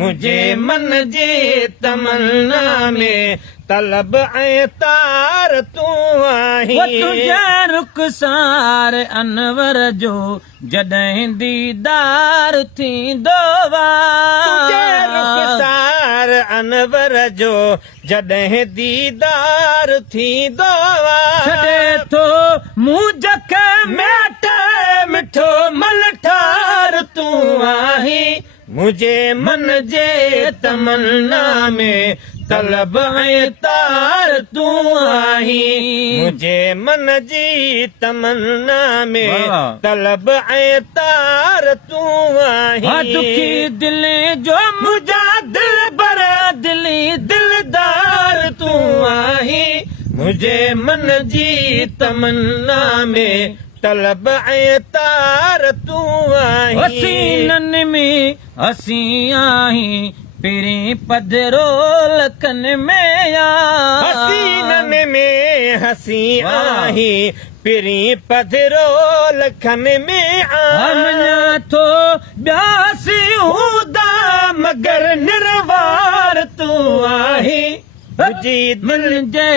मुझे मन जे तमन्ना में तलब ऐं तार तूं आहीं। तुंहिंजा रुख़सार अनवर जो जॾहिं दीदार थींदो तुंहिंजे रुख़सार अनवर जो जॾहिं दीदार थींदो छॾे थो मूं जख मेट मिठो मन ठार तूं आहीं। मुझे मन जे तमन्ना में तलब ऐं तार तूं आहीं। मुझे मन जी तमन्ना में तलब ऐं तार तूं आहीं। दुखी दिल जो मुंहिंजा दिल बर दिली दिलदार तूं आहीं। मुझे मन जी तमन्ना में तलब ऐं तार तूं आहीं। हसीननि में हसी आहीं पहिरीं पधरो लखन में हसीननि में हसी आहीं पहिरीं पधरो लखन में मञा थो ॿियासी हूंदा मगर निर्वार तूं आहीं। मुंहिंजी दिल जे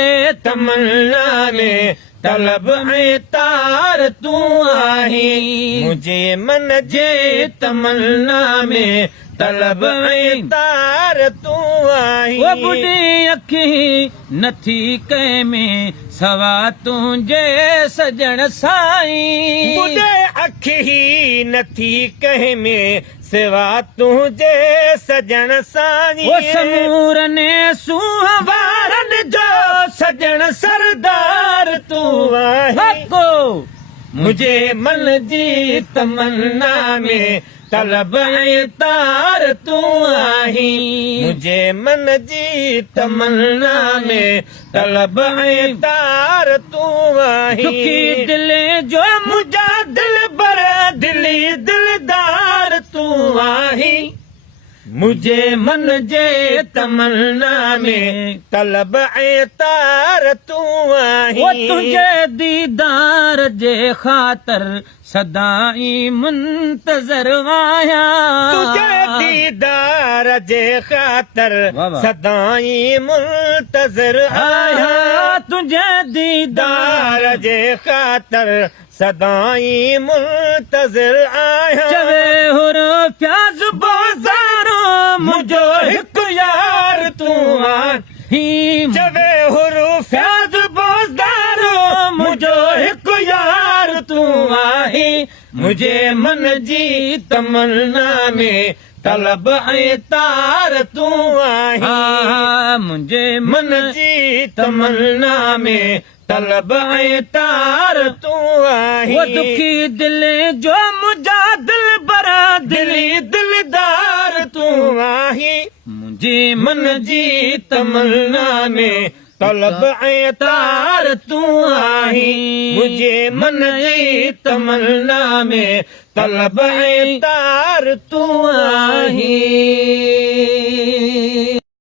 तमन्ना में तलब ऐं तार तूं आहीं। मुंहिंजे मन जे तमन्ना में तलब ऐं तार तूं आहीं। बुढी अखी नथी कंहिं में सवा तुंहिंजे सजण साईं। बुढे अखी नथी कंहिं में सिवा तुंहिंजे सजण साईं। समूर ने सुहारनि जो सजण सरदार तूं आहीं। मुझे मन जी तमन्ना में तलब ऐं तार तूं आहीं। मुझे मन जी तमन्ना में तलब ऐं तार तूं आहीं। दुखी दिल जो मुंहिंजा दिल बर दिली दिलदार तूं आहीं। मुझे मन जे तमन्ना में तलब ऐं तार तूं आहीं। तुंहिंजे दीदार जे ख़ातिर सदाई मुंतज़र आहियां। तुंहिंजे दीदार जे ख़ातिर सदाई मुंतज़र आहियां। तुंहिंजे दीदार जे ख़ातिर सदाई मुंतज़र आहियां। चवे हुर प्याज़ बाज़ारो मुंहिंजो हिकु यार तूं आहीं। चवे हुर प्याज़ बाज़ारो मुंहिंजो हिकु यार तूं आहीं। मुझे मन जी तमन्ना में तलब ऐं तार तूं आहीं। मुंहिंजे मन जी तमन्ना में तलब ऐं तार तूं आहीं। दुखी दिल जो मुंहिंजा दिल बरा दिली दिलदार तूं आहीं। मुंहिंजे मन जी तमन्ना में तलब ऐं तार तूं आहीं। मुंहिंजे मन जी तमन्ना में तलब ऐं तार तूं आहीं।